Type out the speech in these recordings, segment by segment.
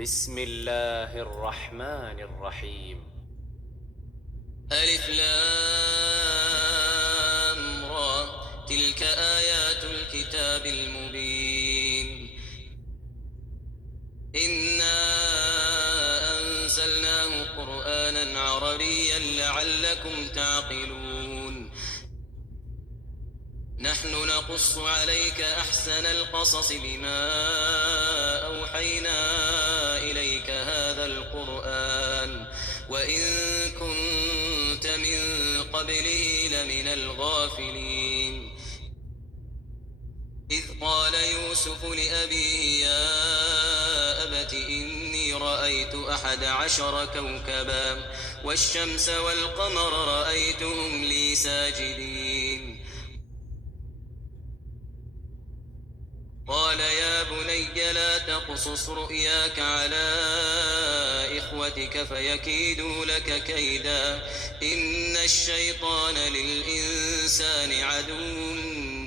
بسم الله الرحمن الرحيم. ألف لام را، تلك آيات الكتاب المبين. إنا أنزلناه قرآنا عربيا لعلكم تعقلون. نحن نقص عليك أحسن القصص بما أوحينا إليك هذا القرآن وإن كنت من قبله لمن الغافلين. إذ قال يوسف لأبيه يا أبت إني رأيت 11 كوكبا والشمس والقمر رأيتهم لي ساجدين. قال يا بني لا تقصص رؤياك على إخوتك فيكيدوا لك كيدا إن الشيطان للإنسان عدو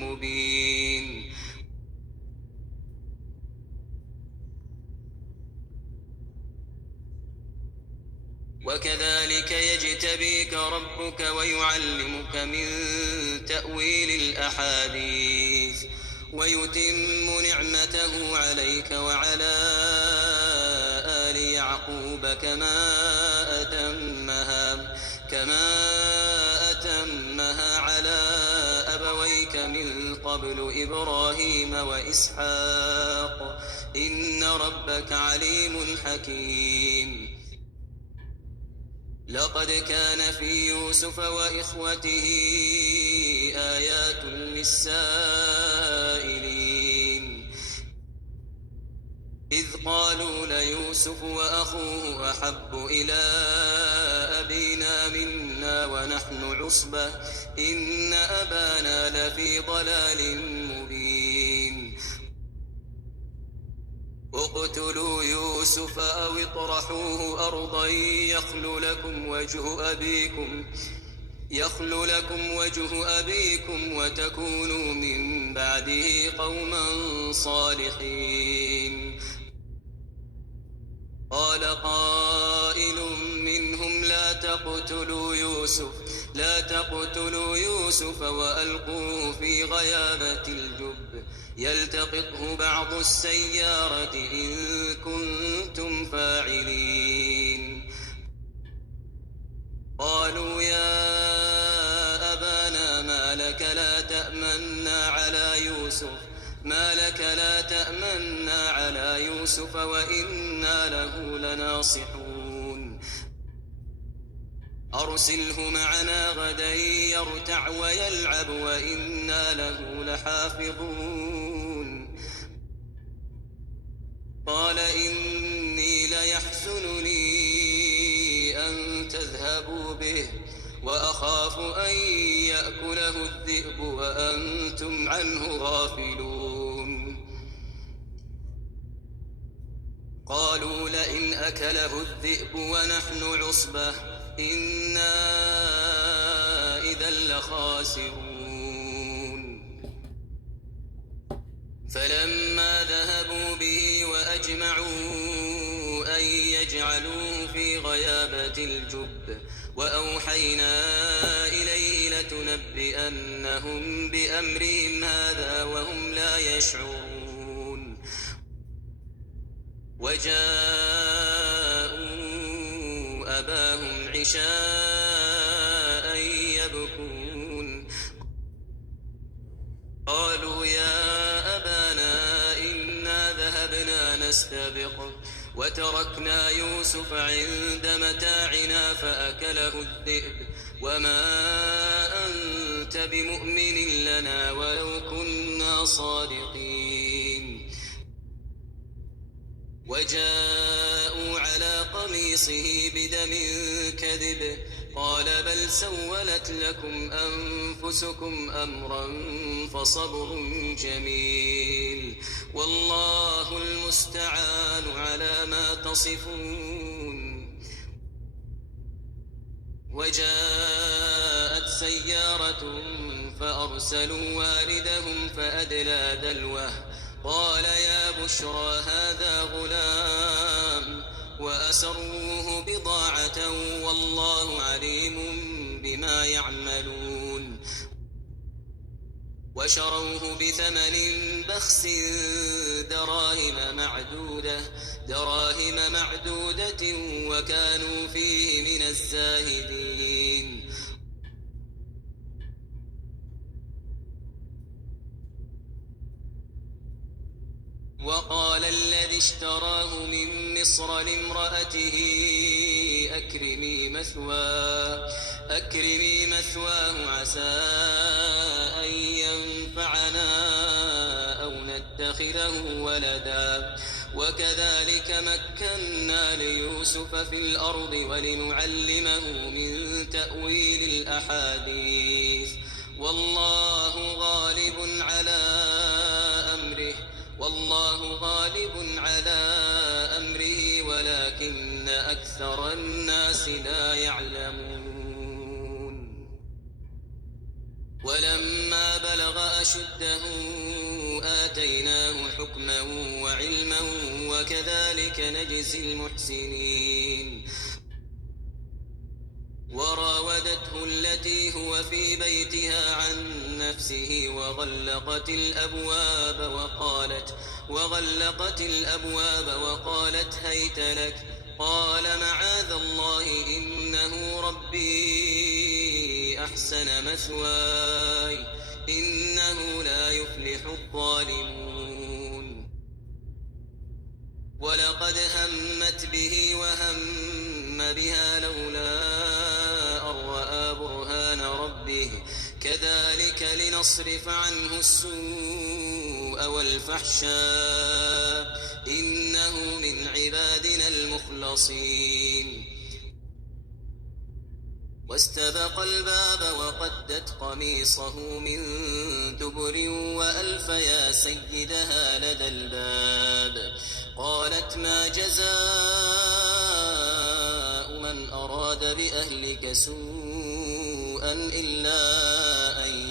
مبين. وكذلك يجتبيك ربك ويعلمك من تأويل الأحاديث ويتم نعمته عليك وعلى آل يعقوب كما أتمها على أبويك من قبل إبراهيم وإسحاق إن ربك عليم حكيم. لقد كان في يوسف وإخوته آيات للسائلين إذ قالوا ليوسف وأخوه أحب إلى أبينا منا ونحن عصبة إن أبانا لفي ضلال مبين. اقتلوا يوسف أو اطرحوه أرضا يخل لكم وجه أبيكم وتكونوا من بعده قوما صالحين. قال قائل منهم لا تقتلوا يوسف وألقوه في غيابة الجب يلتقطه بعض السيارة إن كنتم فاعلين. قالوا يا أبانا ما لك لا تأمنا على يوسف وإنا له لناصحون. أرسله معنا غدا يرتع ويلعب وإنا له لحافظون. قال إني ليحزنني أن تذهبوا به وأخاف أن يأكله الذئب وأنتم عنه غافلون. قالوا لئن أكله الذئب ونحن عصبة إنا إذا لخاسرون. فلما ذهبوا به وأجمعوا أن يجعلوه في غيابة الجب وأوحينا إليه لتنبئنهم بأمرهم هذا وهم لا يشعرون. وجاءوا أباهم عشاء يبكون. قالوا يا أبانا إنا ذهبنا نستبق وتركنا يوسف عند متاعنا فأكله الذئب وما أنت بمؤمن لنا ولو كنا صادقين. وجاءوا على قميصه بدم كذب قال بل سولت لكم أنفسكم أمرا فصبر جميل والله المستعان على ما تصفون. وجاءت سيارة فأرسلوا واردهم فأدلى دلوه قال يا بشرى هذا غلام وأسروه بضاعة والله عليم بما يعملون وشروه بثمن بخس دراهم معدودة وكانوا فيه من الزاهدين وقال الذي اشتراه من مصر لامرأته أكرمي مثواه عسى أن ينفعنا أو نتخذه ولدا وكذلك مكنا ليوسف في الأرض ولنعلمه من تأويل الأحاديث والله غالب على أمره ولكن أكثر الناس لا يعلمون ولما بلغ أشده آتيناه حكما وعلما وكذلك نجزي المحسنين وراودته التي هو في بيتها عن نفسه وغلقت الأبواب وقالت هيت لك قال معاذ الله إنه ربي أحسن مثواي إنه لا يفلح الظالمون ولقد همت به وهم بها لولا أن رأى برهان ربه كذلك لنصرف عنه السوء والفحشاء إنه من عبادنا المخلصين واستبق الباب وقدت قميصه من دبر وألف يا سيدها لدى الباب قالت ما جزاء من أراد بأهلك سوءا إلا أن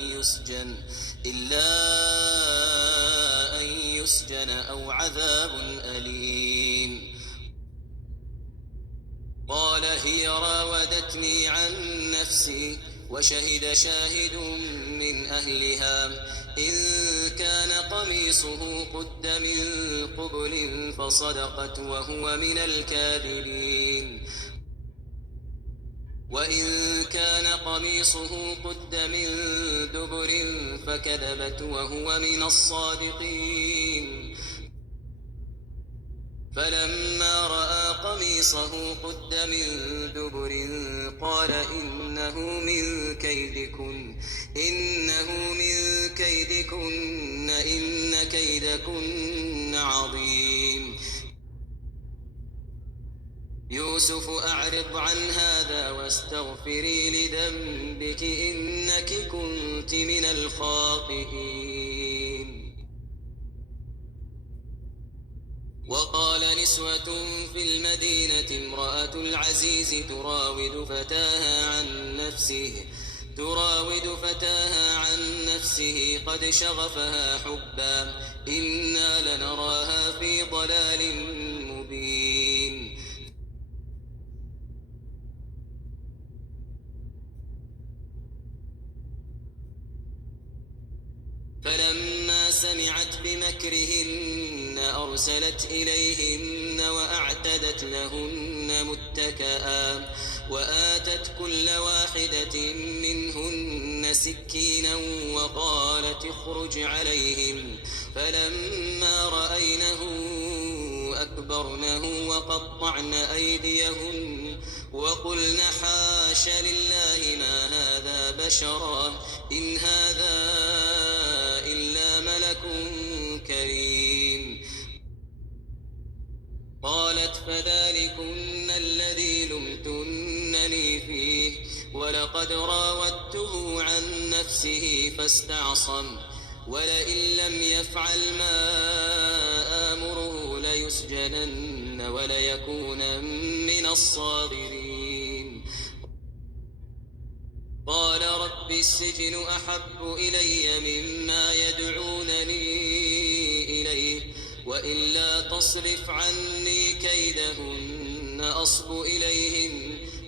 يسجن أو عذاب أليم قال هي راودتني عن نفسي وشهد شاهد من أهلها إن كان قميصه قد من قبل فصدقت وهو من الكاذبين وإن كان قميصه قد من دبر فكذبت وهو من الصادقين فلما رأى قميصه قد من دبر قال إنه من كيدكن إن كيدكن عظيم يوسف أعرض عن هذا واستغفري لذنبك إنك كنت من الخاطئين وقال نسوة في المدينة امرأة العزيز تراود فتاها عن نفسه قد شغفها حبا إنا لنراها في ضلال مبين فلما سمعت بمكرهن أرسلت إليهن وأعتدت لهن متكئا وآتت كل واحدة منهن سكينا وقالت اخرج عليهم فلما رأينه أكبرنه وقطعن أيديهن وقلن حاش لله ما هذا بشرا إن هذا إلا ملك كريم قالت فذلكن الذي لمتنني فيه ولقد راودته عن نفسه فاستعصم ولئن لم يفعل ما آمره ليسجنن وليكون من الصاغرين قال رب السجن أحب إلي مما يدعونني إليه وإلا تصرف عني كيدهن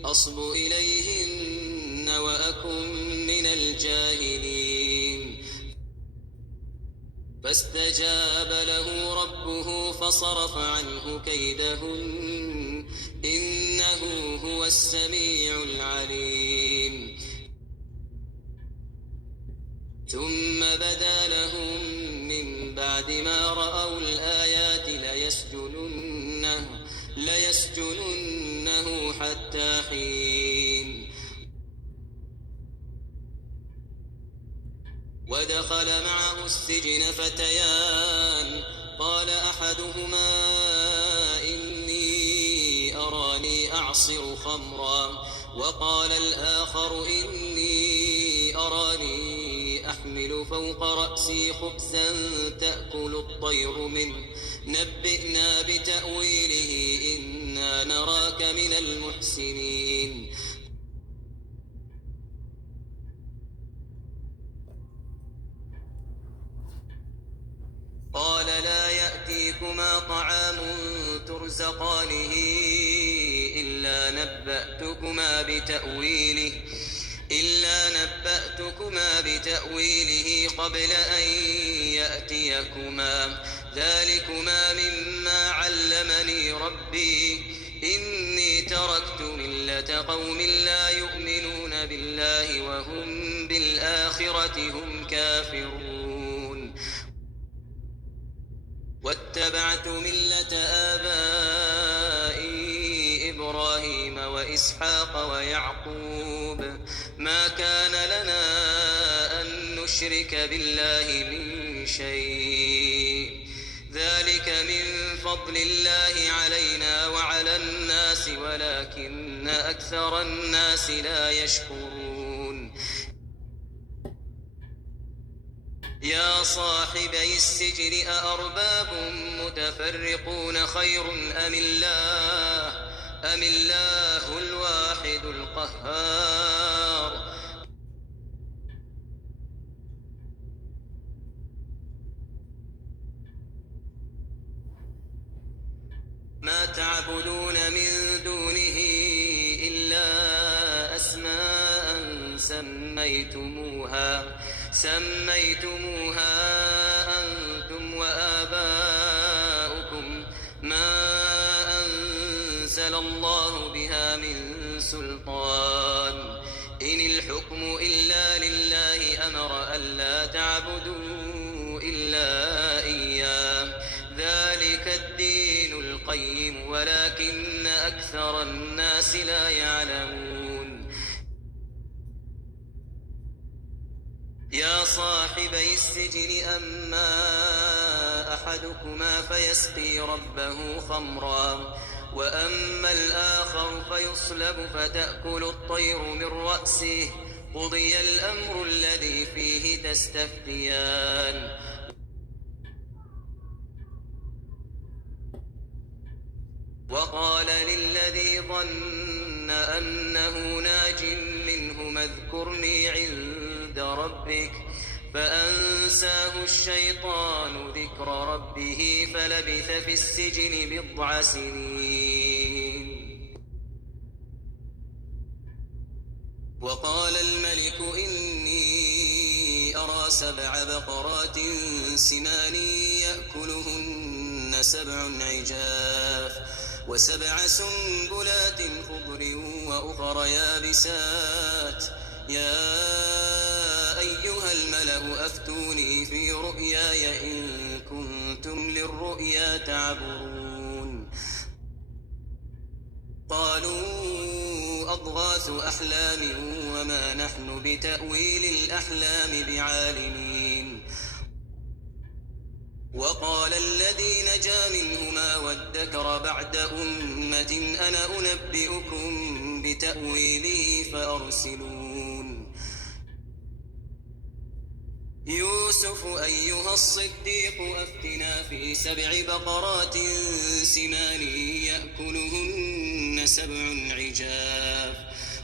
أصب إليهن وأكن من الجاهلين. فاستجاب له ربه فصرف عنه كيدهن إنه هو السميع العليم. ثم بدا لهم من بعد ما رأوا الآيات ليسجننه حتى حين. ودخل معه السجن فتيان قال أحدهما إني أراني أعصر خمرا وقال الآخر إني أراني أحمل فوق رأسي خبزا تأكل الطير منه نبئنا بتأويله إنا نراك من المحسنين. قال لا يأتيكما طعام ترزقانه إلا نبأتكما بتأويله قبل أن يأتيكما ذلكما مما علمني ربي إني تركت ملة قوم لا يؤمنون بالله وهم بالآخرة هم كافرون. واتبعت ملة آبائي إبراهيم وإسحاق ويعقوب ما كان لنا أن نشرك بالله من شيء ذلك من فضل الله علينا وعلى الناس ولكن أكثر الناس لا يشكرون. يا صاحبي السجن أأرباب متفرقون خير أم الله الواحد القهار. ما تعبدون من دونه إلا أسماء سميتموها أنتم وآباؤكم ما أنزل الله بها من سلطان إن الحكم إلا لله أمر ألا تعبدوا إلا إياه ذلك الدين القيم ولكن أكثر الناس لا يعلمون. يا صاحبي السجن أما أحدكما فيسقي ربه خمرا وأما الآخر فيصلب فتأكل الطير من رأسه قضي الأمر الذي فيه تستفتيان. وقال للذي ظن أنه ناج منه اذكرني عند ربك فأنساه الشيطان ذكر ربه فلبث في السجن بضع سنين. وقال الملك إني أرى 7 بقرات سمان يأكلهن 7 عجاف و7 سنبلات خضر وأخر يابسات يا أيها الملأ أفتوني في رؤياي إن كنتم للرؤيا تعبرون. قالوا أضغاث أحلام وما نحن بتأويل الأحلام بعالمين. وقال الذي نجا منهما وادكر بعد أمة أنا أنبئكم بتأويله فأرسلون. يوسف أيها الصديق أفتنا في 7 بقرات سمان يأكلهن 7 عجاف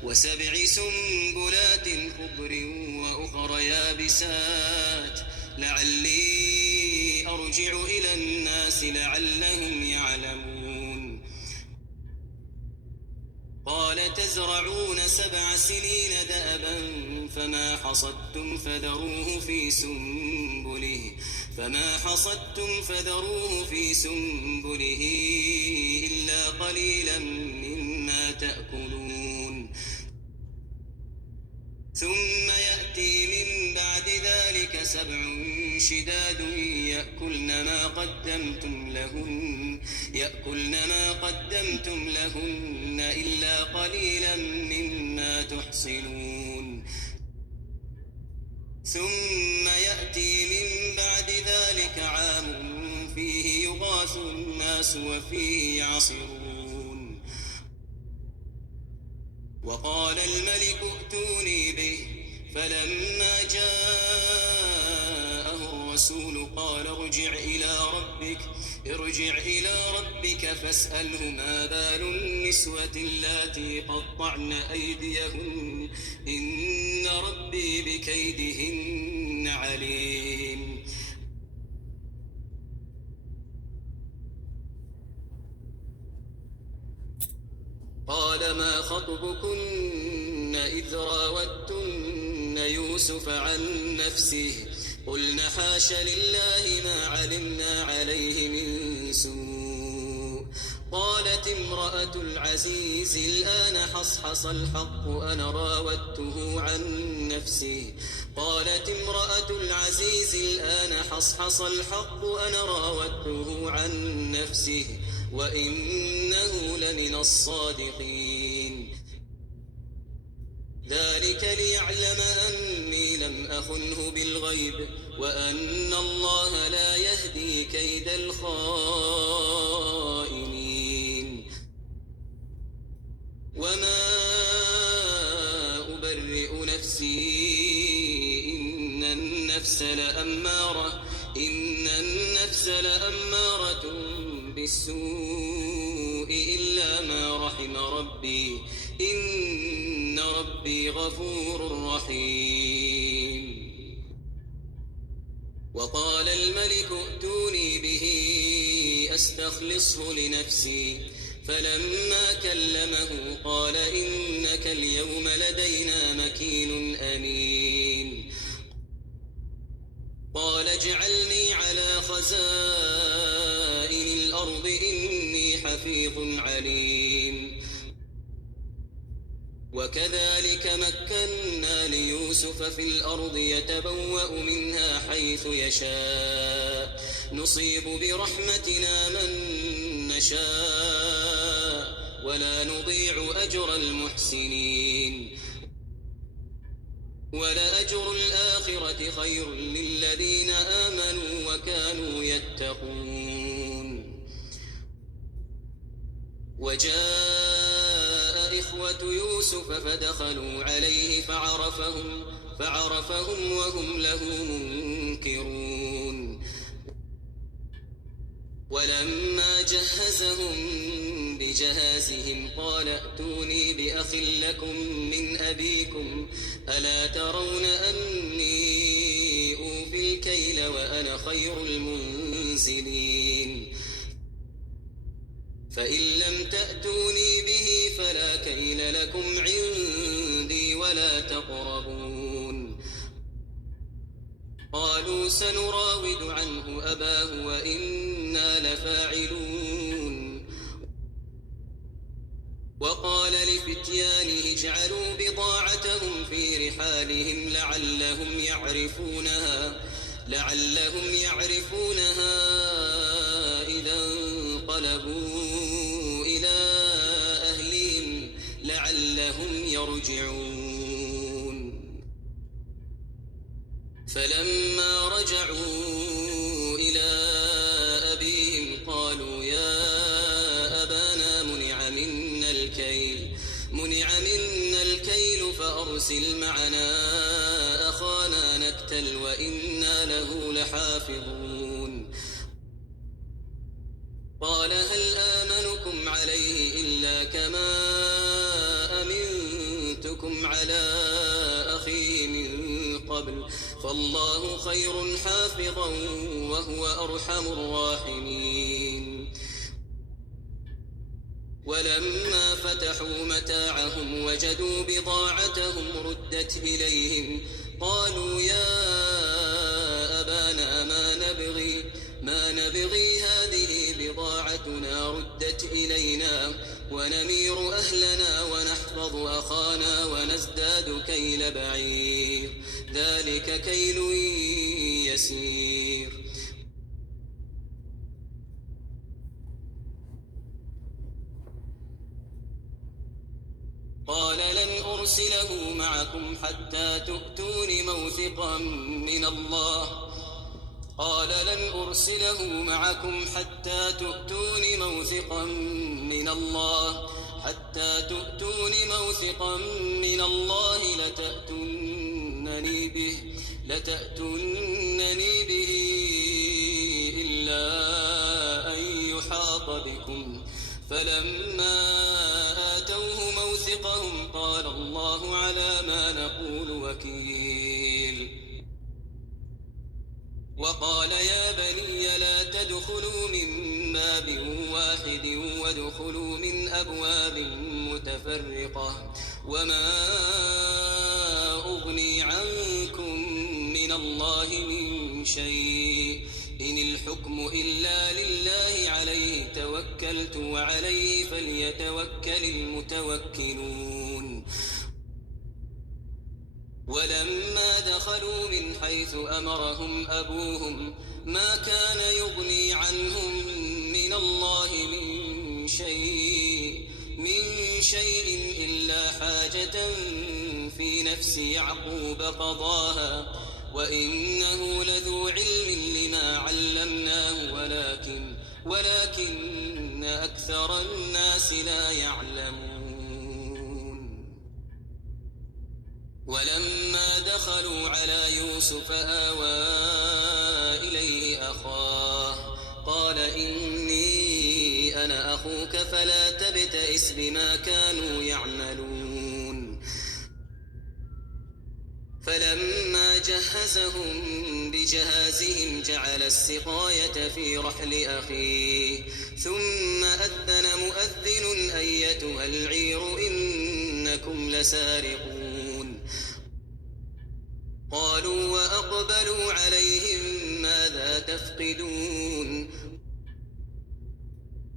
و7 سنبلات خضر وأخر يابسات لعلي يرجع إلى الناس لعلهم يعلمون قال تزرعون 7 سنين دأبا فما حصدتم فذروه في سنبله إلا قليلا مما تأكلون ثم يأتي من بعد ذلك 7 شداد يأكلن ما قدمتم لهن إلا قليلا مما تحصنون ثم يأتي من بعد ذلك عام فيه يغاث الناس وفيه يعصرون وقال الملك ائتوني به فلما جاءه الرسول قال ارجع إلى ربك فاسأله ما بال النسوة اللاتي قطعن أيديهن إن ربي بكيدهن عليم قال ما خطبكن إذ راوتن يوسف عن نفسه قلنا حاش لله ما علمنا عليه من سوء قالت امرأة العزيز الآن حصحص الحق أنا راودته عن نفسه وإنه لمن الصادقين ذلك ليعلم أني لم أخنه بالغيب وأن الله لا يهدي كيد الخائنين وما أبرئ نفسي إن النفس لأمارة بالسوء إلا ما رحم ربي إن ربي غفور رحيم وقال الملك ائتوني به أستخلصه لنفسي فلما كلمه قال إنك اليوم لدينا مكين أمين قال اجعلني على خزائن الأرض إني حفيظ عليم وكذلك مكنا ليوسف في الأرض يتبوأ منها حيث يشاء نصيب برحمتنا من نشاء ولا نضيع أجر المحسنين ولأجر الآخرة خير للذين آمنوا وكانوا يتقون وجاء إخوة يوسف فدخلوا عليه فعرفهم وهم له منكرون ولما جهزهم بجهازهم قال ائتوني بأخ لكم من أبيكم ألا ترون أني أوفي الكيل وأنا خير المنزلين فإن لم تأتوني به فلا كيل لكم عندي ولا تقربون قالوا سنراود عنه أباه وإنا لفاعلون وقال لفتيانه اجعلوا بضاعتهم في رحالهم لعلهم يعرفونها إذا انقلبوا إلى أهلهم لعلهم يرجعون فلما رجعوا إلى أبيهم قالوا يا أبانا منع منا الكيل فأرسل معنا أخانا نكتل وإنا له لحافظون قال هل آمنكم عليه إلا كما أمنتكم على أخيه من قبل فالله خير حافظا وهو أرحم الراحمين. ولما فتحوا متاعهم وجدوا بضاعتهم ردت إليهم قالوا يا أبانا ما نبغي هذه بضاعتنا ردت إلينا ونمير أهلنا ونحفظ أخانا ونزداد كيل بعير ذلك كيل يسير. قال لن أرسله معكم حتى تؤتون موثقا من الله لتأتونني به إلا أن يحاط بكم. فلما آتوه موثقهم قال الله على ما نقول وكيل. وقال يا بني لا تدخلوا من باب واحد وادخلوا من أبواب متفرقة وما أغني عنكم من الله من شيء إن الحكم إلا لله عليه توكلت وعليه فليتوكل المتوكلون. ولما دخلوا من حيث أمرهم أبوهم ما كان يغني عنهم من الله من شيء إلا حاجة في نفس يعقوب قضاها وإنه لذو علم لما علمناه ولكن أكثر الناس لا يعلمون. ولما دخلوا على يوسف آوى إليه أخاه قال إني أنا أخوك فلا تبتئس بما كانوا يعملون. فلما جهزهم بجهازهم جعل السقاية في رحل أخيه ثم أذن مؤذن أيتها العير إنكم لسارقون. قالوا وأقبلوا عليهم ماذا تفقدون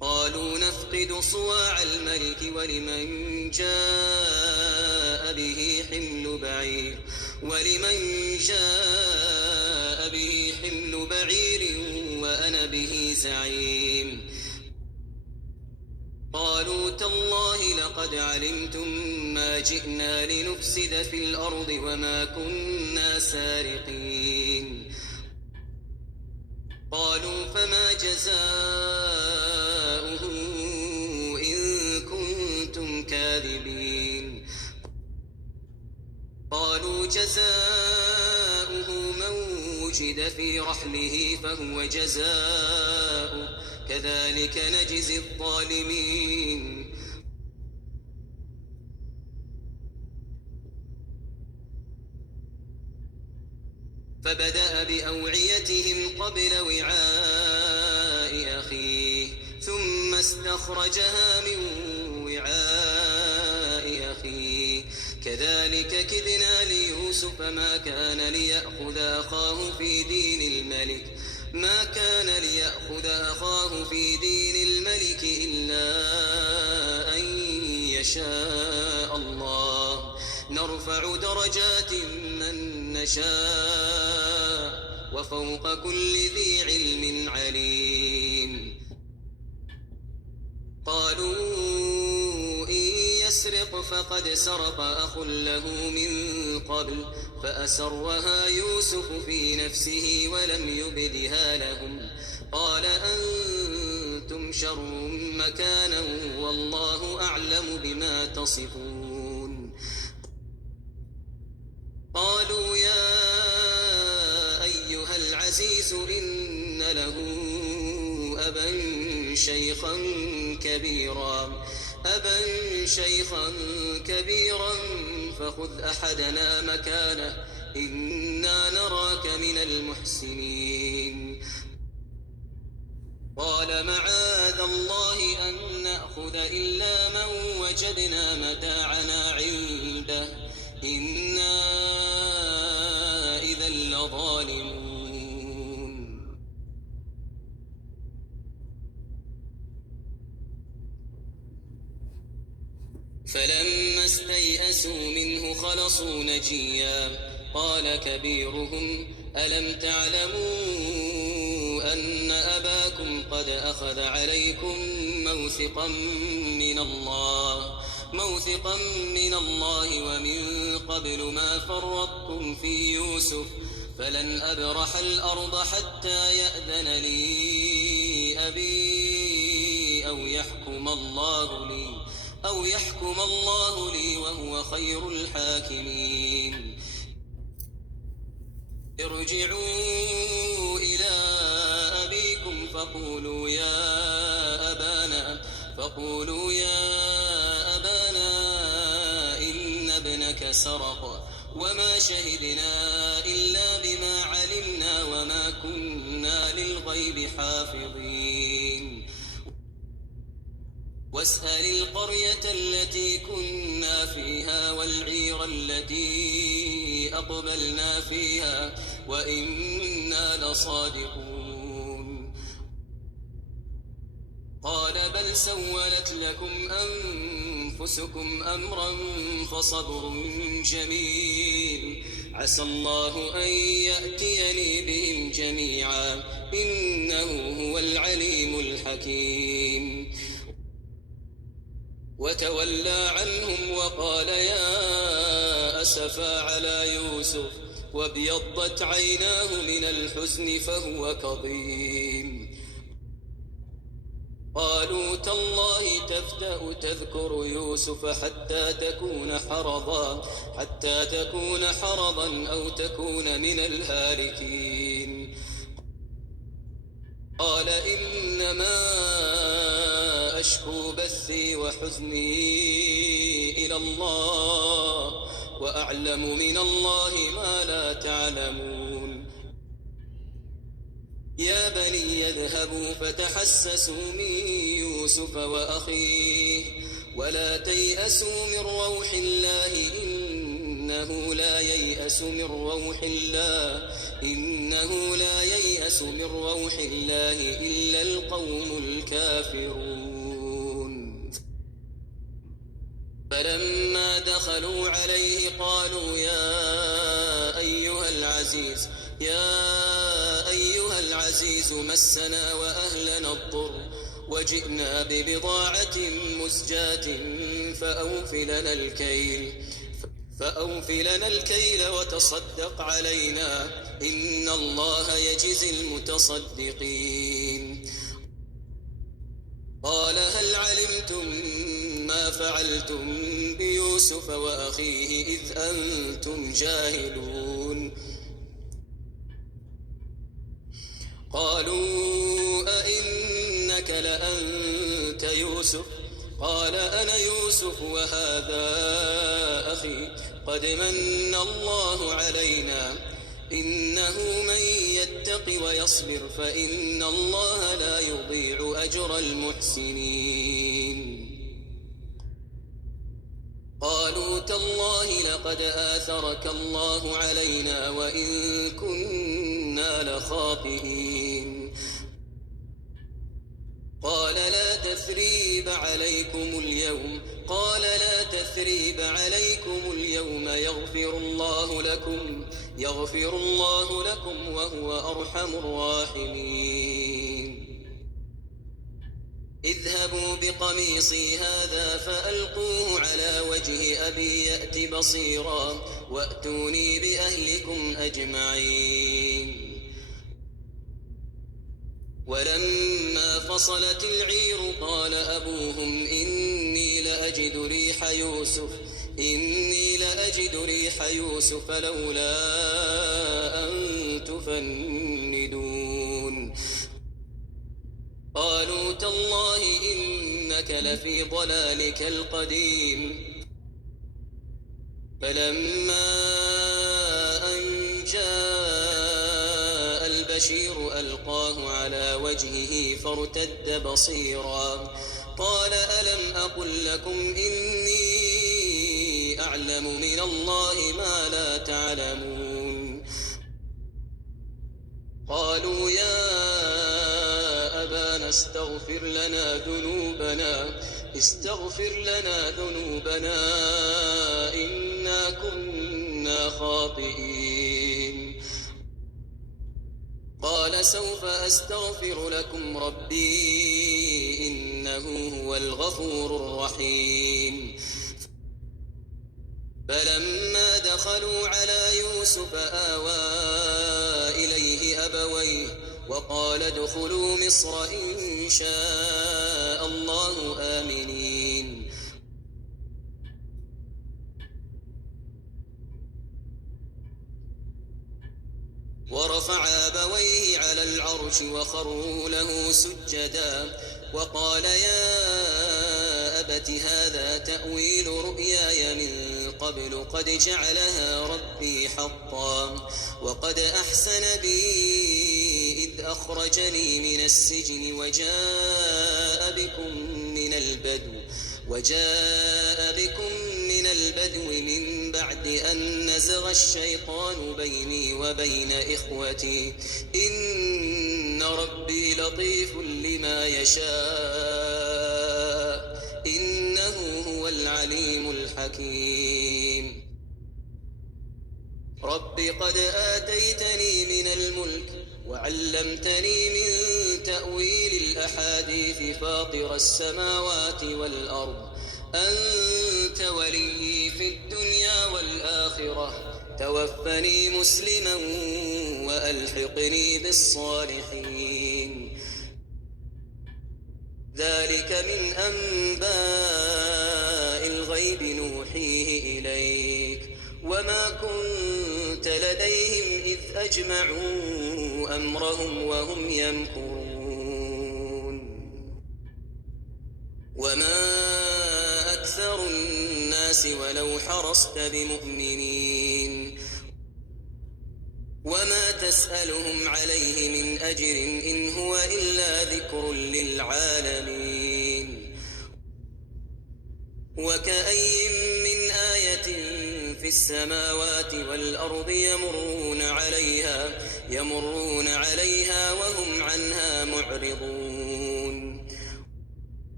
قالوا نفقد صواع الملك ولمن جاء به حمل بعير وأنا به زعيم. قالوا تالله لقد علمتم ما جئنا لنفسد في الأرض وما كنا سارقين. قالوا فما جزاؤه إن كنتم كاذبين. قالوا جزاؤه من وجد في رحله فهو جزاؤه كذلك نجزي الظالمين. فبدأ بأوعيتهم قبل وعاء أخيه ثم استخرجها من وعاء أخيه كذلك كدنا ليوسف ما كان ليأخذ أخاه في دين الملك إلا أن يشاء الله نرفع درجات من نشاء وفوق كل ذي علم عليم. قالوا إن يسرق فقد سرق أخ له من قبل فأسرها يوسف في نفسه ولم يبدها لهم قال أنتم شر مكانا والله أعلم بما تصفون. قالوا يا أيها العزيز إن له أبا شيخا كبيرا فخذ أحدنا مكانه إنا نراك من المحسنين. قال معاذ الله أن نأخذ إلا من وجدنا متاعنا عنده إنا إذا لظالمون. فلما استيئسوا منه خلصوا نجيا قال كبيرهم ألم تعلموا أن أباكم قد أخذ عليكم موثقا من الله ومن قبل ما فرطتم في يوسف فلن أبرح الأرض حتى يأذن لي أبي أو يحكم الله لي وهو خير الحاكمين. ارجعوا إلى أبيكم فقولوا يا أبانا إن ابنك سرق وما شهدنا إلا بما علمنا وما كنا للغيب حافظين. واسأل القرية التي كنا فيها والعير التي أقبلنا فيها وإنا لصادقون. قال بل سولت لكم أنفسكم أمرا فصبر جميل عسى الله أن يأتيني بهم جميعا إنه هو العليم الحكيم. وتولى عنهم وقال يا أسفا على يوسف وابيضت عيناه من الحزن فهو كظيم. قالوا تالله تفتأ تذكر يوسف حتى تكون حرضا أو تكون من الهالكين. قال إنما أشكو بثي وحزني إلى الله وأعلم من الله ما لا تعلمون. يا بني يذهبوا فتحسسوا من يوسف وأخيه ولا تيأسوا من روح الله إنه لا ييأس من روح الله إلا القوم الكافرون. فلما دخلوا عليه قالوا يا أيها العزيز مسنا وأهلنا الضر وجئنا ببضاعة مزجاة فأوف لنا الكيل وتصدق علينا إن الله يجزي المتصدقين. قال هل علمتم ما فعلتم بيوسف وأخيه إذ أنتم جاهلون. قالوا أئنك لأنت يوسف قال أنا يوسف وهذا أخي قد من الله علينا إنه من يتق ويصبر فإن الله لا يضيع أجر المحسنين. قالوا تالله لقد آثرك الله علينا وإن كنا لخاطئين. قال لا تثريب عليكم اليوم يغفر الله لكم وهو أرحم الراحمين. اذهبوا بقميصي هذا فألقوه على وجه أبي يأت بصيرا وأتوني بأهلكم أجمعين. ولما فصلت العير قال أبوهم إني لأجد ريح يوسف لولا أن تفندون. قالوا تالله إنك لفي ضلالك القديم. فلما أن البشير ألقاه على وجهه فارتد بصيرا قال ألم أقل لكم إني أعلم من الله ما لا تعلمون قالوا يا أبانا استغفر لنا ذنوبنا إنا كنا خاطئين قال سوف أستغفر لكم ربي إنه هو الغفور الرحيم فلما دخلوا على يوسف آوى إليه أبويه وقال ادخلوا مصر إن شاء الله آمنين ورفع أبويه على العرش وخروا له سجدا وقال يا أبت هذا تأويل رؤياي من قبل قد جعلها ربي حقا وقد أحسن بي إذ أخرجني من السجن وجاء بكم من البدو من بعد أن نزغ الشيطان بيني وبين إخوتي إن ربي لطيف لما يشاء إنه هو العليم الحكيم رب قد آتيتني من الملك وعلمتني من تأويل الأحاديث فاطر السماوات والأرض أنت ولي في الدنيا والآخرة توفني مسلما وألحقني بالصالحين ذلك من أنباء الغيب نوحيه إليك وما كنت لديهم إذ أجمعوا أمرهم وهم يمكرون وما أكثر الناس ولو حرصت بمؤمنين وما تسألهم عليه من أجر إن هو إلا ذكر للعالمين وكأي من آية في السماوات والأرض يمرون عليها وهم عنها معرضون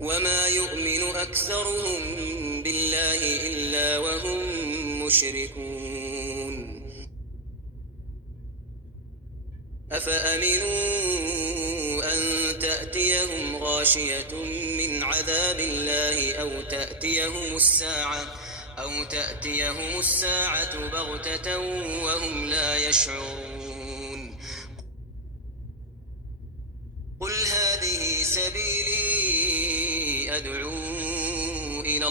وما يؤمن أكثرهم بالله إلا وهم مشركون أفأمنوا أن تأتيهم غاشية من عذاب الله أو تأتيهم الساعة بغتة وهم لا يشعرون قل هذه سبيلي أدعو إلى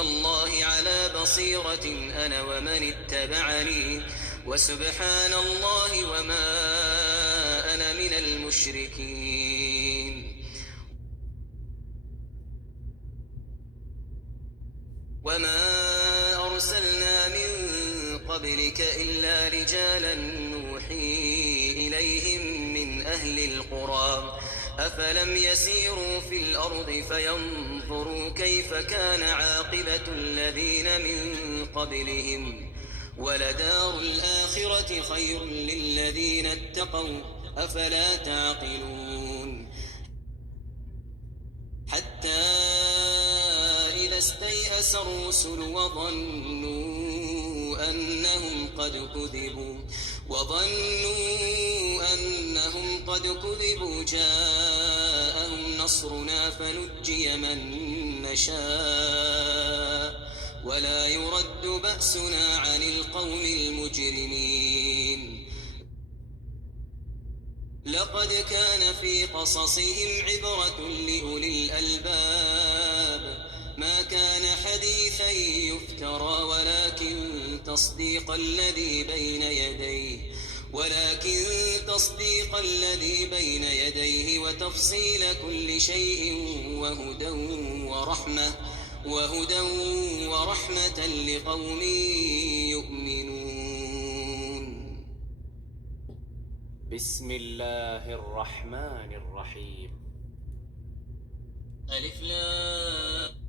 الله على بصيرة أنا ومن اتبعني وسبحان الله وما أنا من المشركين وما أرسلنا من قبلك إلا رجالا نوحي إليهم من أهل القرى أفلم يسيروا في الأرض فينظروا كيف كان عاقبة الذين من قبلهم ولدار الآخرة خير للذين اتقوا أفلا تعقلون حتى إذا استيأس الرسل وظنوا أنهم قد كذبوا جاءهم نصرنا فنجي من نشاء ولا يرد بأسنا عن القوم المجرمين لقد كان في قصصهم عبرة لأولي الألباب ما كان حديثا يفترى ولكن تصديق الذي بين يديه وتفصيل كل شيء وهدى ورحمة لقوم يؤمنون. بسم الله الرحمن الرحيم. ألف لام